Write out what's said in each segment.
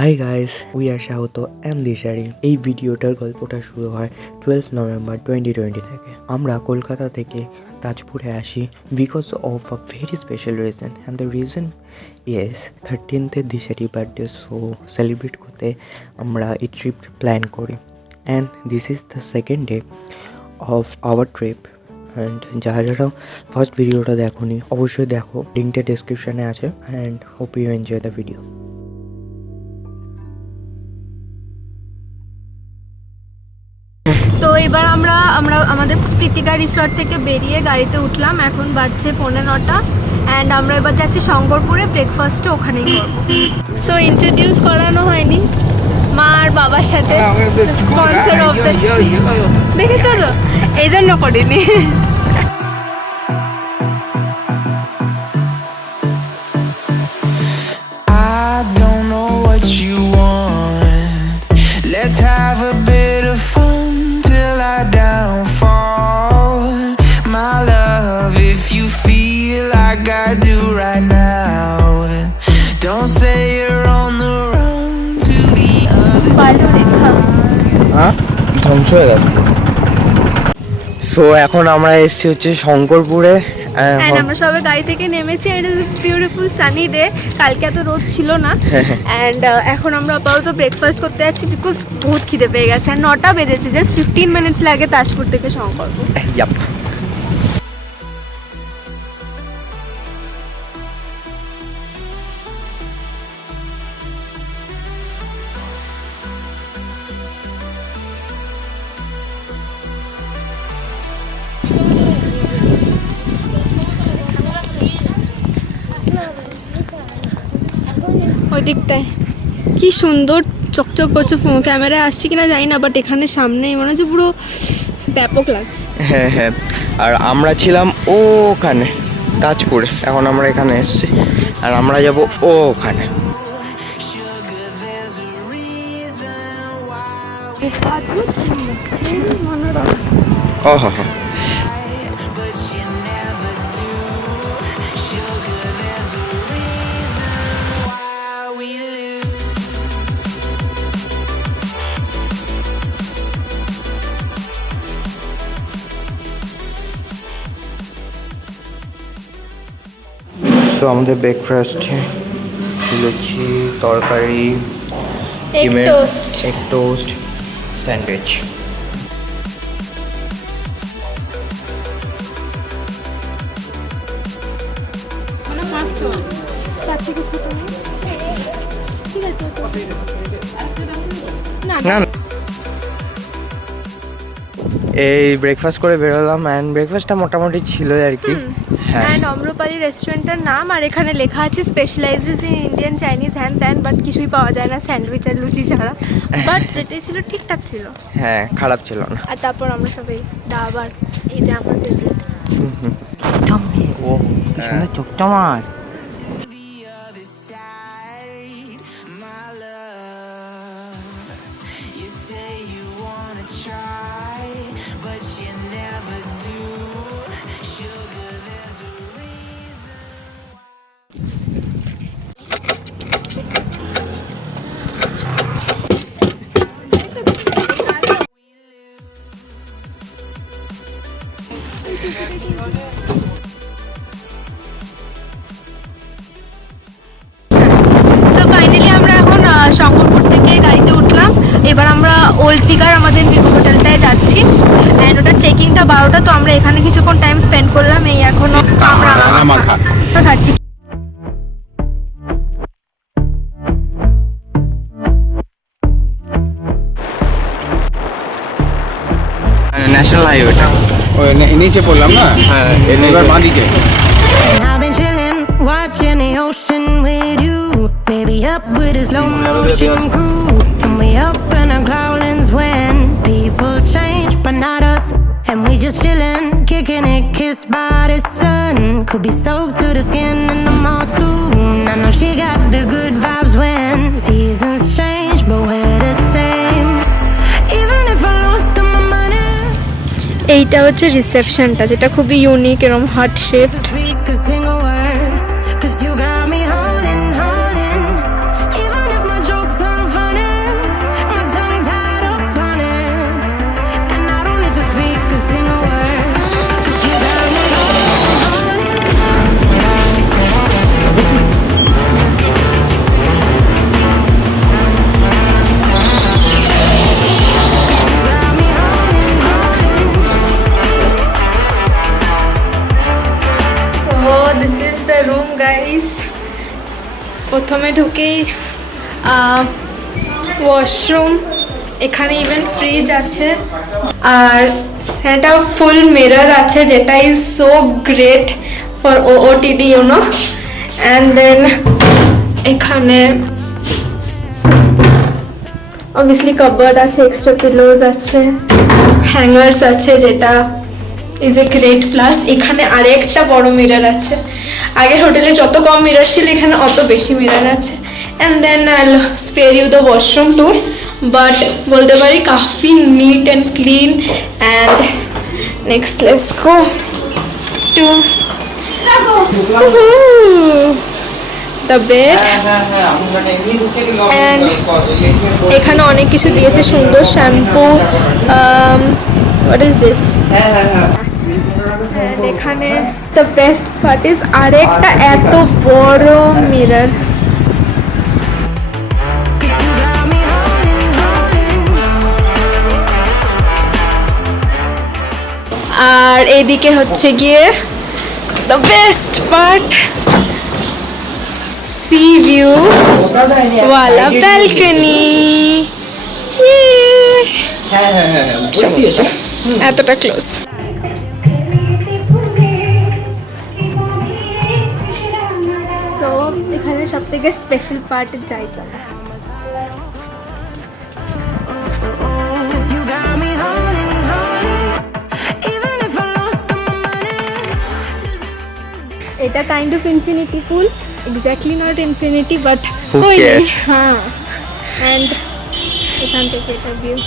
Hi guys, we are স্বাগত and দিশারি। এই ভিডিওটার গল্পটা শুরু হয় 12 নভেম্বর 2020 থেকে। আমরা কলকাতা থেকে তাজপুরে আসি because of a very special reason, and the reason yes 13th Dishari birthday. So celebrate করতে আমরা এই ট্রিপ প্ল্যান করি, and this is the second day of our trip. And যারা যারা ফার্স্ট ভিডিওটা দেখোনি অবশ্যই দেখো, লিঙ্কটা ডেসক্রিপশানে আছে। And hope you enjoy the video. তো এবার আমরা আমাদের স্মৃতিকা রিসর্ট থেকে বেরিয়ে গাড়িতে উঠলাম। এখন বাজছে 9:15 অ্যান্ড আমরা এবার যাচ্ছি শঙ্করপুরে, ব্রেকফাস্টটা ওখানেই করবো। সো ইন্ট্রোডিউস করানো হয়নি মা আর বাবার সাথে, স্পন্সর অফ দ্য দেখেছো তো, এই জন্য করিনি। Let's have a bit of fun till I downfall. My love, if you feel like I do right now, don't say you're on the run to the other side. So এখন আমরা এসেছি হচ্ছে শঙ্করপুরে। And আমরা সবাই গাড়ি থেকে নেমেছি। It is beautiful sunny day, কালকে এত রোদ ছিল না। অ্যান্ড এখন আমরা আপাতত ব্রেকফাস্ট করতে যাচ্ছি বিকজ বহুত খিদে পেয়ে গেছে। আর 9টা বেজেছে, জাস্ট 15 মিনিটস লাগে তাজপুর থেকে শঙ্করপুর। ওই দিকটায় কি সুন্দর চকচক করছে, ক্যামেরায় আসছে কিনা জানি না, বাট এখানে সামনেই মনে হচ্ছে পুরো ব্যাপক লাগছে। হ্যাঁ হ্যাঁ, আর আমরা ছিলাম ওখানে তাজপুরে, এখন আমরা এখানে এসেছি আর আমরা যাব ওখানে। ও হো হো, তো আমাদের ব্রেকফাস্ট লুচি, তরকারি, এগ টোস্ট, স্যান্ডউইচ। না এই ব্রেকফাস্ট করে বেরোলাম, অ্যান্ড ব্রেকফাস্টটা মোটামুটি ছিল আর কি। অ্যান্ড অম্রপালি রেস্টুরেন্টের নাম, আর এখানে লেখা আছে স্পেশালাইজেস ইন ইন্ডিয়ান চাইনিজ হ্যান ত্যান, বাট কিছুই পাওয়া যায় না স্যান্ডউইচ আর লুচি ছাড়া। বাট যেটাই ছিল ঠিকঠাক ছিল, হ্যাঁ খারাপ ছিল না। আর তারপর আমরা সবাই দাবার, এই যে আমার ফেভারিট ও সুন্দর চকচমার। সো ফাইনালি আমরা এখন শঙ্করপুর থেকে গাড়িতে উঠলাম। এবার আমরা ওল্ড দীঘার আমাদের হোটেলটায় যাচ্ছি, অ্যান্ড ওটা চেকিংটা 12টা। তো আমরা এখানে কিছুক্ষণ টাইম স্পেন্ড করলাম। এই এখনো আমরা খাচ্ছি। ন্যাশনাল হাইওয়েটা ওই নিচে পড়লাম না, হ্যাঁ এবার বাঁদিকে। I've been chilling, watching the ocean with you, baby, up with a slow motion crew, and we up in our cloudlands when people change, but not us, and we just chilling, kicking it, kissed by the sun, could be soaked to the skin in the monsoon. I know she got the good vibes when seasons change, but we're the same, even if I lost all my money. এইটা হচ্ছে রিসেপশনটা, যেটা খুবই unique, এরকম heart shaped. Cause you got me holding, holding. Even if my jokes are প্রথমে ঢুকেই washroom, এখানে even fridge আছে, আর একটা ফুল মিরর আছে যেটা is so great for OTD you know. And then এখানে অবভিয়াসলি কাপবোর্ড আছে, এক্সট্রা পিলোজ আছে, হ্যাঙ্গার্স আছে যেটা ইজ এ গ্রেট প্লাস। এখানে আরেকটা বড় মিরর আছে, আগের হোটেলে যত কম মিরর ছিল এখানে অত বেশি মিরর আছে। And then I spare you the washroom tour, but বলতে পারি কাফি neat and clean. And next let's go to the bed. And এখানে অনেক কিছু দিয়েছে, সুন্দর shampoo, what is this. And এখানে দ্য বেস্ট পার্ট ইজ আরেকটা এত বড় মিরর। আর এইদিকে হচ্ছে গিয়ে the best part, sea view ওয়ালা ব্যালকনি। এতটা ক্লোজ। সো এখানে সব থেকে স্পেশাল পার্ট যাই চলে। Cause you got me holding, holding. Even if I lost all my money. এটা kind of infinity pool, exactly not infinity but Who cares? হ্যাঁ। And এখান থেকে এটা ভিউ।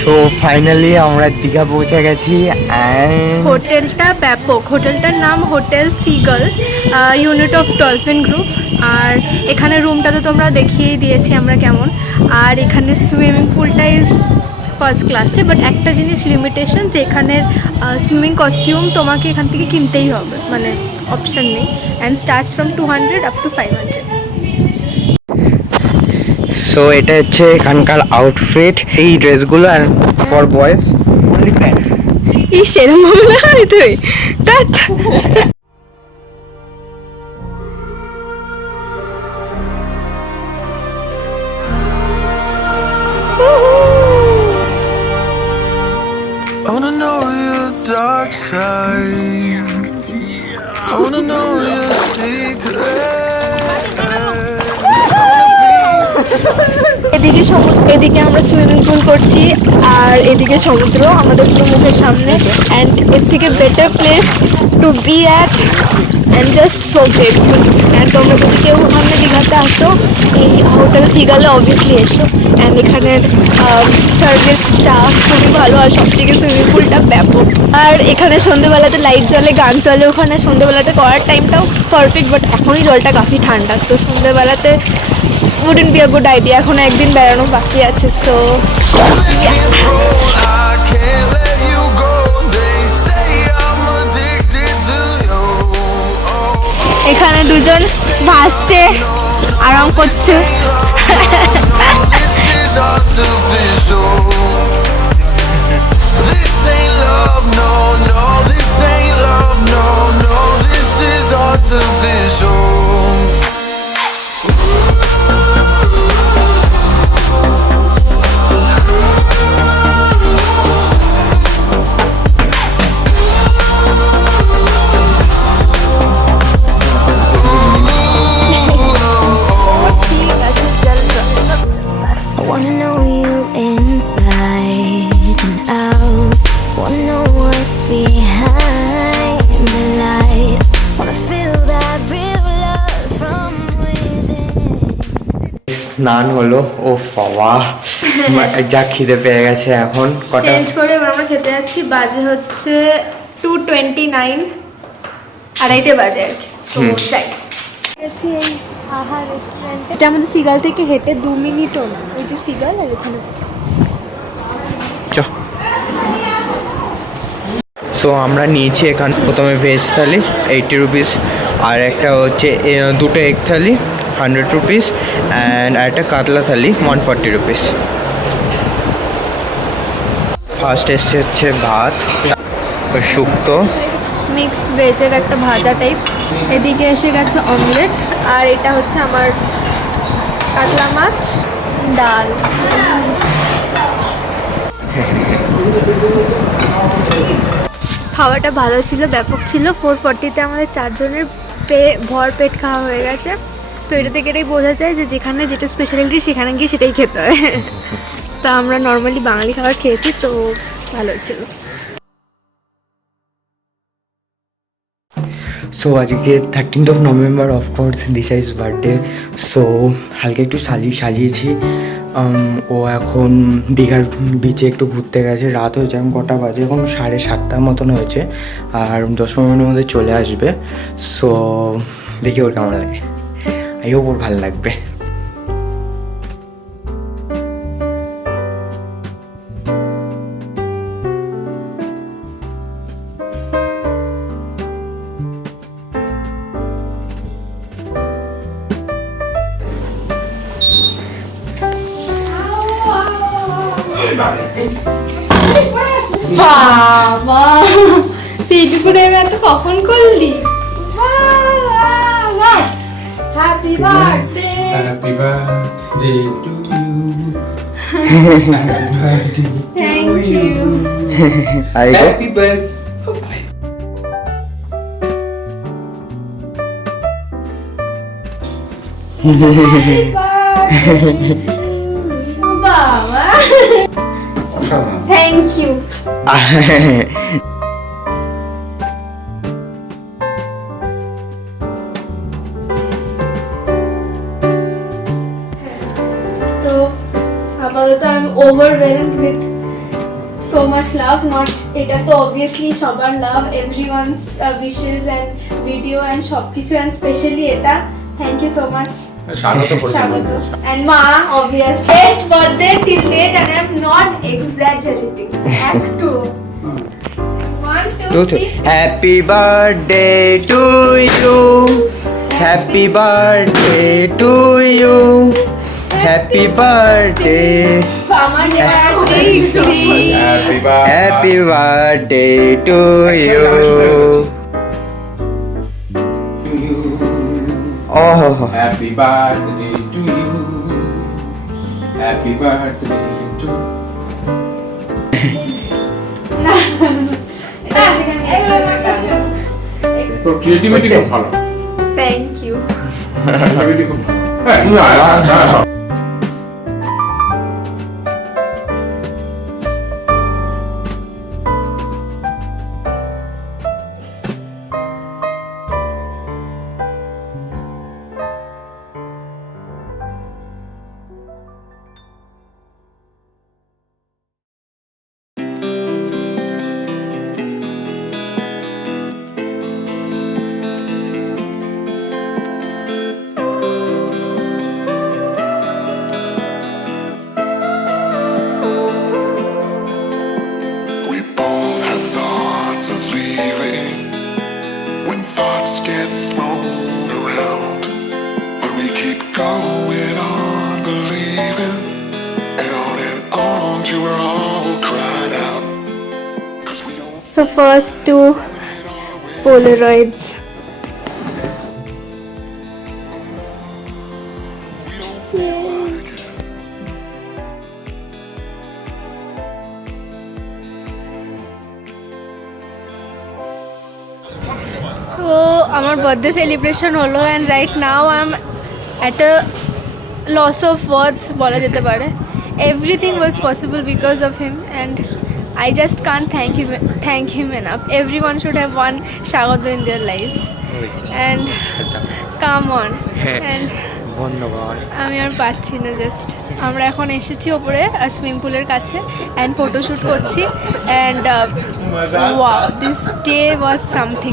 সো ফাইনালি আমরা দীঘা পৌঁছে গেছি। অ্যান্ড হোটেলটা ব্যাপক, হোটেলটার নাম hotel seagull, unit of dolphin group. আর এখানে রুমটা তো তোমরা দেখিয়েই দিয়েছি আমরা কেমন। আর এখানে সুইমিং পুলটা ইজ ফার্স্ট ক্লাসে, বাট একটা জিনিস লিমিটেশন যে এখানের সুইমিং কস্টিউম তোমাকে এখান থেকে কিনতেই হবে, মানে অপশন নেই। And starts from 200 up to 500। So এটা হচ্ছে এখানকার আউটফিট, এই ড্রেসগুলো আর ফর বয়েজ অনলি প্যান্ট। এই সেরম হবে না তুই that. I wanna know your dark side. I wanna know your secret. এদিকে সমুদ্র, এদিকে আমরা সুইমিং পুল করছি, আর এদিকে সমুদ্র আমাদের পুরো মুখের সামনে। অ্যান্ড এর থেকে better place to be at, and just so grateful. And তোমরা যদি কেউ সামনে দীঘাতে আসো, এই হোটেল সিগালে অবভিয়াসলি এসো। অ্যান্ড এখানের সার্ভিস স্টাফ খুবই ভালো, আর সব থেকে সুইমিং পুলটা ব্যাপক। আর এখানে সন্ধ্যেবেলাতে লাইট জ্বলে, গান চলে, ওখানে সন্ধ্যেবেলাতে করার টাইমটাও পারফেক্ট, বাট এখনই জলটা কাফি ঠান্ডা, তো সন্ধ্যেবেলাতে wouldn't be a good idea. এখনো একদিন বেড়ানো বাকি আছে। So I can't let you go. They say I'm addicted to you. এখানে দুজন ভাসছে, আরাম করছে। This is artificial. This ain't love, no, no. This ain't love, no, no. This is artificial. I wanna know you inside and out. Wanna know what's behind the light. Wanna feel that real love from within. স্নান হলো, ও বাবা যা খিদে পেয়ে গেছে। এখন কটা? Change করে এবার আমরা খেতে যাচ্ছি। বাজে হচ্ছে 2:29, আড়াইটে বাজে আর কি। তো যাই এই আহার রেস্টুরেন্টে, এটা আমাদের সিগাল থেকে হেঁটে 2 মিনিটও না। এই যে সিগাল, আর এখানে সো আমরা নিয়েছি এখান প্রথমে ভেজ থালি 80 রুপিস, আর একটা হচ্ছে দুটো এগ থালি 100 রুপিস, অ্যান্ড একটা কাতলা থালি 140 রুপিস। ফার্স্ট এসছে হচ্ছে ভাত, শুক্তো, মিক্সড ভেজের একটা ভাজা টাইপ, এদিকে এসে গেছে অমলেট, আর এটা হচ্ছে আমার কাতলা মাছ, ডাল। খাওয়াটা ভালো ছিল, ব্যাপক ছিল। 440-তে আমাদের 4 জনের ভর পেট খাওয়া হয়ে গেছে। তো এটা থেকে এটাই বোঝা যায় যে যেখানে যেটা স্পেশালিটি সেখানে গিয়ে সেটাই খেতে হয়। তা আমরা নর্মালি বাঙালি খাবার খেয়েছি, তো ভালো ছিল। সো আজকে 13th November, of course Disha is birthday. So হালকা একটু সাজিয়েছি। ও এখন দীঘার বিচে একটু ঘুরতে গেছে। রাত হয়েছে, এখন কটা বাজে, এখন 7:30 মতন হয়েছে, আর 10 মিনিটের মধ্যে চলে আসবে। সো দেখি ওর কেমন লাগে, আই হোপ ওর ভালো লাগবে। বাবা, এইটুকু নেমে এত কখন করলি? Happy birthday. Happy birthday to you. Thank you. Happy birthday. বাবা, থ্যাংক ইউ। তো আপাতত আমি overwhelmed with so much love. Not, এটা তো অবভিয়াসলি সবার love, everyone's wishes and video and সব কিছু, অ্যান্ড স্পেশালি এটা। Thank you so much. স্বাগত করছি। And Ma, obviously, best birthday till date, and I'm not exaggerating. Act 2. 1, 2, 3. Happy birthday to you, happy birthday to you, happy birthday, আমার birthday. Happy birthday. Happy birthday to you. Oh, Happy birthday to you. Happy birthday to you. তোর creativity খুব ভালো। Thank you. Creativity খুব ভালো। হ্যাঁ, We both have thoughts of leaving when thoughts get thrown around. But we keep going on believing and on till we're all cried out. 'Cause we don't So first 2 Polaroids. So আমার birthday celebration হলো, and right now I am at a loss of words বলা যেতে পারে। Everything was possible because of him, and I just can't thank him enough. Everyone should have one Seagull in their lives. And come on. And আমি আর পাচ্ছি না, just আমরা এখন এসেছি ওপরে সুইমিং পুলের কাছে অ্যান্ড ফটোশ্যুট করছি, and wow, this day was something.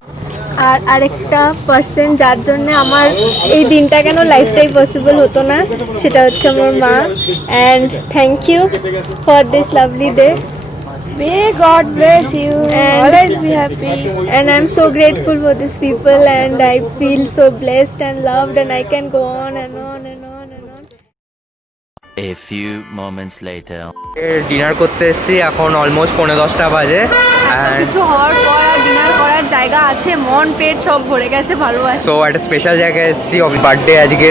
আর আরেকটা পার্সন যার জন্য আমার এই দিনটা কেন লাইফটাই পসিবল হতো না, সেটা হচ্ছে আমার মা। And thank you for this lovely day. May God bless you. Always be happy. And I'm so grateful for these people, and I feel so blessed and loved, and I can go on and on and on and on. A few moments later. Dinner করতে এসেছি, এখন almost 10:45 বাজে। কিছু হওয়ার পর আর dinner করার জায়গা আছে, মন পেট সব ভরে গেছে ভালোবাসা। সো একটা স্পেশাল জায়গায় এসেছি, বার্থডে আজকে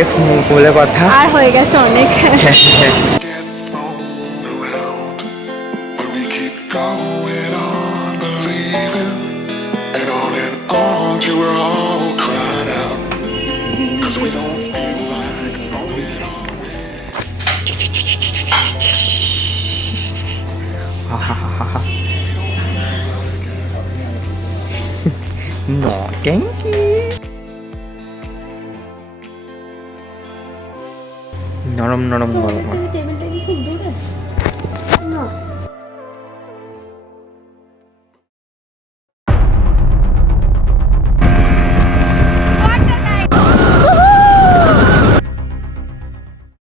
বলে কথা। আর হয়ে গেছে অনেক। Get thrown around, but we keep going on believing. And on you were all cried out, 'cause we don't feel like throwing on. No, thank you. নরম নরম গরম। টেবিলটা কি খুব দূরে?